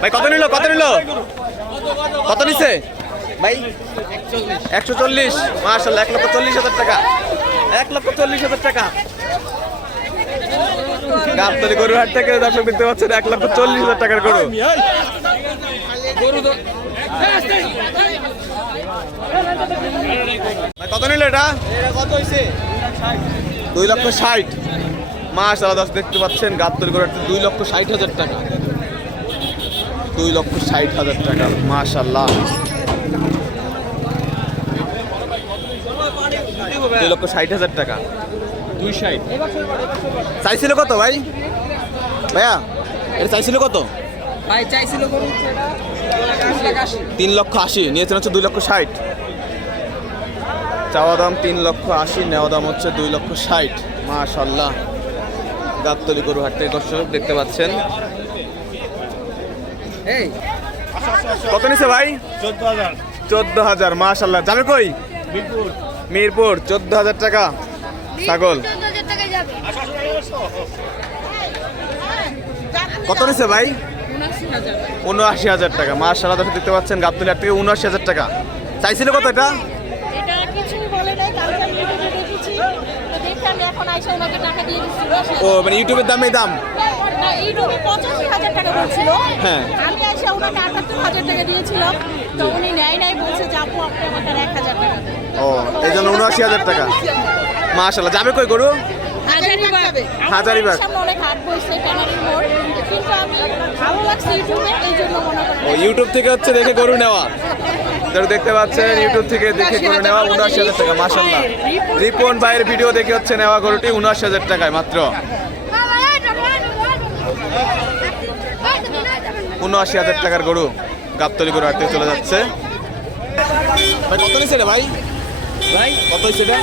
ভাই, কত নিল কত নিল? কত নিছে? ভাই, একশো চল্লিশ। মার্শাল্লাহ এক লক্ষ চল্লিশ হাজার টাকা। এক লক্ষ চল্লিশ হাজার টাকা। গাবতলি গরুর হাট থেকে দর্শক দেখতে পাচ্ছেন, এক লক্ষ চল্লিশ হাজার টাকার গরু। কত নিল এটা? কত হয়েছে দুই লক্ষ ষাট। মাস আলাদা দেখতে পাচ্ছেন, গাবতলি গরুর হাট দুই লক্ষ ষাট হাজার টাকা। দুই লক্ষ ষাট হাজার টাকা। মাশাল্লাহ দুই লক্ষ ষাট হাজার টাকা। দুই ষাট। চাইছিল কত ভাই? ভাইয়া এটা চাইছিল কত? ভাই চাইছিল তিন লক্ষ আশি নিয়েছেন হচ্ছে দুই লক্ষ ষাট। চাওয়া দাম তিন লক্ষ আশি নেওয়া দাম হচ্ছে দুই লক্ষ ষাট। মাশাল্লাহ গাবতলি গরু হাট থেকে দর্শক দেখতে পাচ্ছেন। কত নিছে ভাই? চোদ্দ হাজার। চোদ্দ হাজার মাশাল্লাহ যাবে কই? মিরপুর। মিরপুর চোদ্দ হাজার টাকা। ছাগল। কত নিছে ভাই? উনআশি হাজার। টাকা। মাশাল্লাহ দর্শক দেখতে পাচ্ছেন গাবতলি হাট থেকে উনআশি হাজার টাকা। চাইছিল কত এটা? এটা কিছুই বলে নাই কালকে আমি ইউটিউবে দেখেছি। তো দেখে আমি এখন আইসা ওনাকে টাকা দিয়ে দিচ্ছি ও মানে ইউটিউবের দামে দাম। না ইউটিউবে পঁচাশি হাজার টাকা বলছিল। হ্যাঁ। আমি আইসা ওনাকে আটাত্তর হাজার টাকা দিয়েছিলাম তো উনি নেয় নাই বলছে যে আপনি আমাকে এক হাজার টাকা ও এই জন্য উনআশি হাজার টাকা। মাশাল্লাহ যাবে কই গরু? হাজারিবাগ ইউটিউবে এই জন্য মনে করি ও ইউটিউব থেকে হচ্ছে দেখে গরু নেওয়া। যারা দেখতে পাচ্ছেন ইউটিউব থেকে দেখে গরু নেওয়া উনআশি হাজার টাকা মাশাল্লাহ রিপন ভাইয়ের ভিডিও দেখে হচ্ছে নেওয়া গরুটি উনআশি হাজার টাকায় মাত্র। উনআশি হাজার টাকার গরু গাবতলি গরু হাঁটতে চলে যাচ্ছে। ভাই কত নিচ্ছে রে ভাই? ভাই? কত হয়েছে এটা?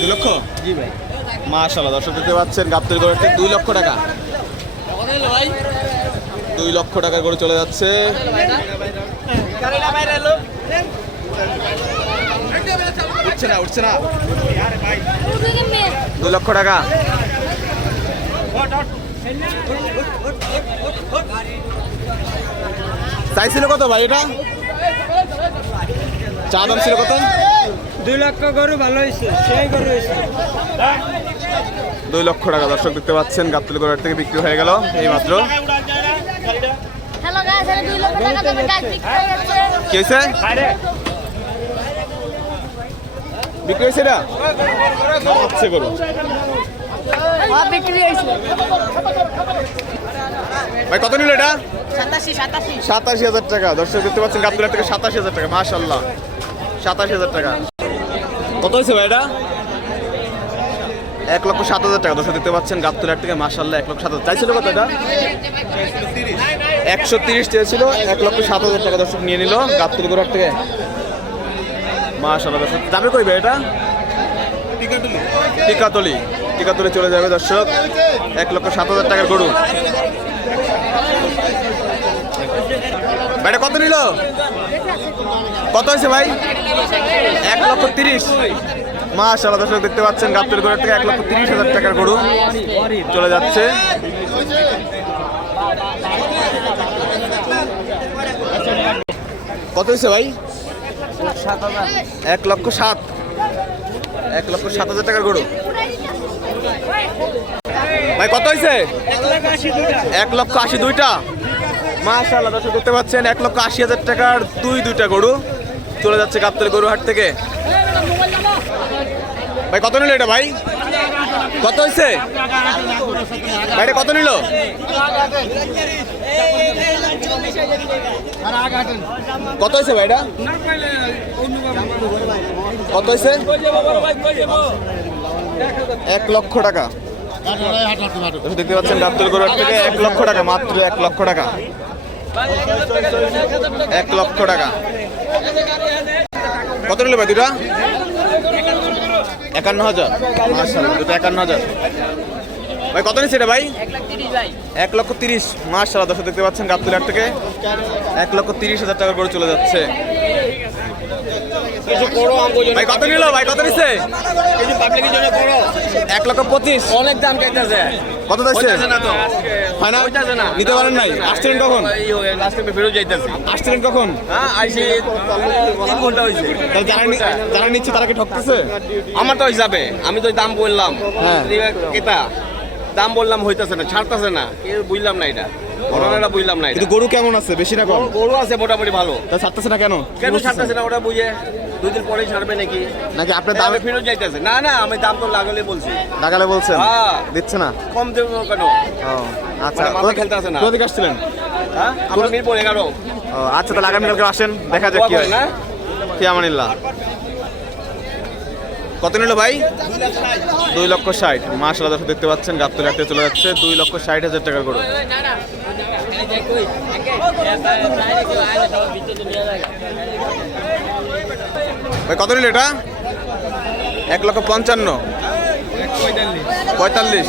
দুই লক্ষ? জি ভাই। মাশাল্লাহ দর্শক দেখতে পাচ্ছেন গাবতলি গরু হাঁটতে দুই লক্ষ টাকা। ভাই দুই লক্ষ টাকার গরু চলে যাচ্ছে। উঠছে না উঠছে না। দুই লক্ষ টাকা। চাইছিল কত ভাই এটা? চা দাম ছিল কত? দুই লক্ষ গরু ভালো হয়েছে সেই গরু হয়েছে। দুই লক্ষ টাকা দর্শক দেখতে পাচ্ছেন গাবতলি গরুর থেকে বিক্রি হয়ে গেল এই মাত্র। হ্যালো গাইস আমি 2 লক্ষ টাকা দামের গাছ বিক্রি কি হয়েছে? বিক্রি হয়েছে এটা? আচ্ছা গরু হ্যাঁ। বিক্রি হয়েছে ভাই কত নিল এটা? সাতাশি হাজার টাকা। দর্শক দেখতে পাচ্ছেন গাবতলা থেকে সাতাশি হাজার টাকা মাশাল্লাহ সাতাশি হাজার টাকা। কত হয়েছে ভাই এটা? এক লক্ষ সাত হাজার টাকা। দর্শক দেখতে পাচ্ছেন গাবতলার থেকে মাশাল্লাহ এক লক্ষ সাত হাজার। চাইছিল কত এটা? একশো তিরিশ চেয়েছিল এক লক্ষ সাত হাজার টাকা দর্শক নিয়ে নিল গাবতলি গোড়ার থেকে। মাশাল্লাহ দর্শক যাবে কই ভাই এটা? টিকাতলি। টিকাতলি। চলে যাবে দর্শক। এক লক্ষ সাত হাজার টাকার গরু। ভাইটা কত নিল? কত হয়েছে ভাই? এক লক্ষ তিরিশ। মাশাল্লাহ দর্শক দেখতে পাচ্ছেন, গাবতলি গরুর থেকে এক লক্ষ তিরিশ হাজার টাকার গরু চলে যাচ্ছে। কত হয়েছে ভাই? এক লক্ষ সাত। এক লক্ষ সাত হাজার টাকার গরু। ভাই, কত হয়েছে এক লক্ষ আশি দুইটা। মাশাআল্লাহ, দর্শক, দেখতে পাচ্ছেন, এক লক্ষ আশি হাজার টাকার দুই দুইটা গরু চলে যাচ্ছে গাবতলি গরু হাট থেকে। ভাই, কত নিল এটা ভাই? কত হয়েছে ভাইটা কত নিল? কত হয়েছে ভাইটা কত হয়েছে এক লক্ষ টাকা। দেখতে পাচ্ছেন গরু হাট থেকে এক লক্ষ টাকা, মাত্র এক লক্ষ টাকা। এক লক্ষ টাকা। কত নিল ভাই দুটা একান্ন হাজার। দুটো একান্ন হাজার। ভাই, কত নিচ্ছে এটা ভাই? এক লক্ষ তিরিশ। মার্শাল্লাহ দর্শক দেখতে পাচ্ছেন গাবতলি হাট থেকে এক লক্ষ তিরিশ হাজার টাকা করে চলে যাচ্ছে। কিছু করো ভাই কত নিল? ভাই কত নিচ্ছে কিছু পাবলিকের জন্য করো। এক লক্ষ পঁচিশ। অনেক দাম চাইতেছে কত দিচ্ছে না তো। হইতাছে না? নিতে পারেন নাই। আসছিলেন কখন? লাস্ট টাইমে ফেরত যাইতেছি। আসছিলেন কখন? হ্যাঁ আইসি তিন ঘণ্টা হয়েছে তাহলে যারা যারা নিচ্ছে তারা কি ঠকতেছে? আমার তো হিসাবে আমি তো দাম বললাম। হ্যাঁ। কেতা। দাম বললাম হইতাছে না ছাড়তেছে না। বুঝলাম না এটা। ঘটনাটা বুঝলাম না কিন্তু গরু কেমন আছে? বেশি না কম? গরু- আছে মোটামুটি ভালো। তা ছাড়তেছে না কেন? কেন ছাড়তেছে না? ওটা বুঝে। দুই দিন পরেই ছাড়বে নাকি? নাকি আপনার দামে দামে ফেরত যাইতেছে। না না আমি দাম তো লাগালে বলছি। লাগালে বলছেন? হ্যাঁ। দিচ্ছে না? কম দেবো কেন? আচ্ছা। মানে মাথা খেলতে আসে না। কোথা থেকে আসছিলেন? হ্যাঁ আমরা মিরপুর এগারো। আচ্ছা তাহলে আগামীকালকে আসেন। দেখা যাক কি হয়। না? ফিয়ামানিল্লাহ। কত নিল ভাই? দুই লক্ষ ষাট। মাসাল্লাহ দর্শক দেখতে পাচ্ছেন, গাবতলি হাটে চলে যাচ্ছে। দুই লক্ষ ষাট হাজার টাকার গরু। ভাই, কত নিল এটা? এক লক্ষ পঞ্চান্ন। পঁয়তাল্লিশ।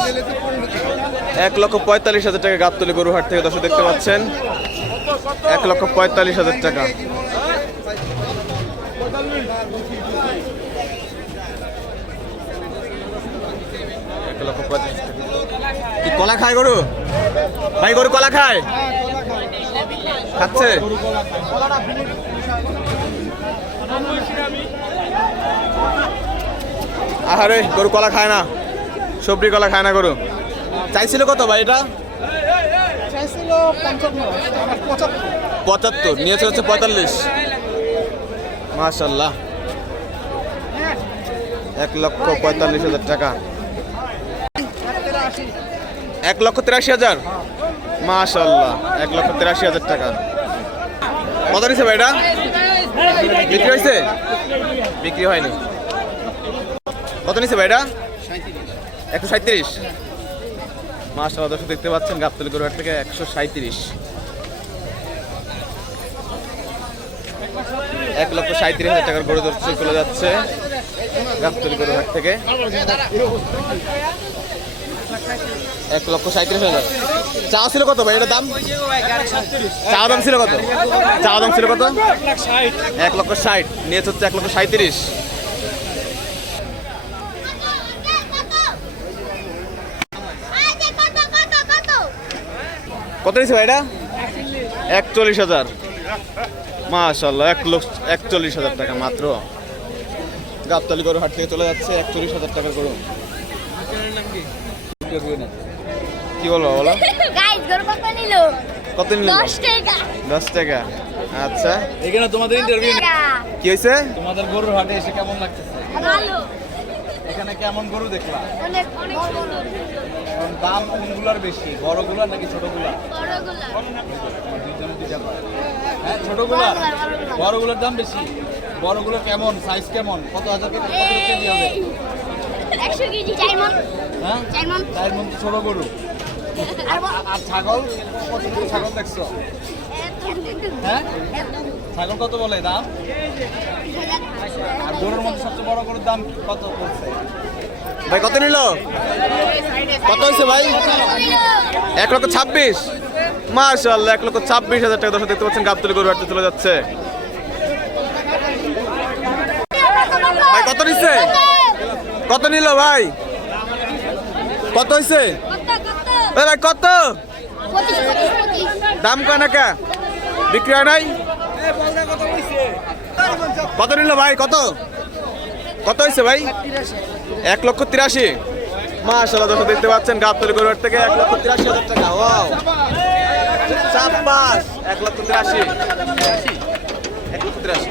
এক লক্ষ পঁয়তাল্লিশ হাজার টাকা গাবতলি গরু হাট থেকে দর্শক দেখতে পাচ্ছেন। এক লক্ষ পঁয়তাল্লিশ হাজার টাকা। লক্ষ। কি কলা খায় গরু? ভাই, গরু কলা খায়? খাচ্ছে? আহারে, গরু কলা খায় না। সবজি কলা খায় না গরু। চাইছিল কত ভাই এটা? পঁচাত্তর, নিয়েছে হচ্ছে পঁয়তাল্লিশ। মাশাল্লাহ। এক লক্ষ পঁয়তাল্লিশ হাজার টাকা। এক লক্ষ তিরাশি হাজার। মাশাল্লাহ এক লক্ষ তিরাশি হাজার টাকা। কত নিছে ভাই এটা? বিক্রি হয়েছে? বিক্রি হয়নি। কত নিছে ভাই এটা? একশো সাঁত্রিশ মাশাল্লাহ দর্শক দেখতে পাচ্ছেন, গাবতলি গরুহাট থেকে একশো সাঁত্রিশ এক লক্ষ সাঁত্রিশ হাজার টাকার গরু দর্শক চলে যাচ্ছে গাবতলি গরুহাট থেকে। এক লক্ষ সাঁত্রিশ হাজার। চা ছিল কত ভাই? এটা দাম? চা দাম ছিল কত? চা দাম ছিল কত? এক লক্ষ ষাট। নিয়েছে হচ্ছে এক লক্ষ সাঁত্রিশ। কত নিয়েছে ভাই এটা? একচল্লিশ হাজার। মাশাল্লাহ এক লক্ষ একচল্লিশ হাজার টাকা মাত্র। গাবতলি গরু হাট থেকে চলে যাচ্ছে, একচল্লিশ হাজার টাকা গরু। কি বলব বলো। কত নিল। কত নিল? 10 টাকা। দশ টাকা। আচ্ছা। এখানে তোমাদের ইন্টারভিউ কি হয়েছে? তোমাদের গরুর হাটে এসে কেমন লাগতেছে? ভালো। এখানে কেমন গরু দেখলা? অনেক অনেক সুন্দর। দাম কোনগুলার বেশি? বড়গুলার নাকি ছোটগুলার? বড়গুলা দুইজনে দুইটা হ্যাঁ ছোটগুলা বড়গুলোর দাম বেশি। বড়গুলো কেমন? সাইজ কেমন? কত হাজার কত কত কেজি হবে? একশো কেজি চাইমন হ্যাঁ? গরু? আর ব- আর ছাগল? কতগুলো ছাগল দেখছ? হ্যাঁ? ছাগল কত বলে দাম? আর গরুর মধ্যে সবচেয়ে বড় গরুর দাম কত বলছে? ভাই কত নিল? কত হয়েছে ভাই? এক লক্ষ ছাব্বিশ। মাশাল্লাহ এক লক্ষ ছাব্বিশ হাজার টাকা। দর্শক দেখতে পাচ্ছেন গাবতলি গরু হাটতে চলে যাচ্ছে। ভাই কত নিচ্ছে? কত নিল ভাই? কত হয়েছে ভাই কত? দাম কয় না কে? বিক্রি হয় নাই? কত নিল ভাই কত? কত হয়েছে ভাই? এক লক্ষ তিরাশি। মাশাল্লাহ দর্শক দেখতে পাচ্ছেন গাবতলি গরুহাট থেকে এক লক্ষ তিরাশি হাজার টাকা। ওয়াও। এক লক্ষ তিরাশি। এক লক্ষ তিরাশি।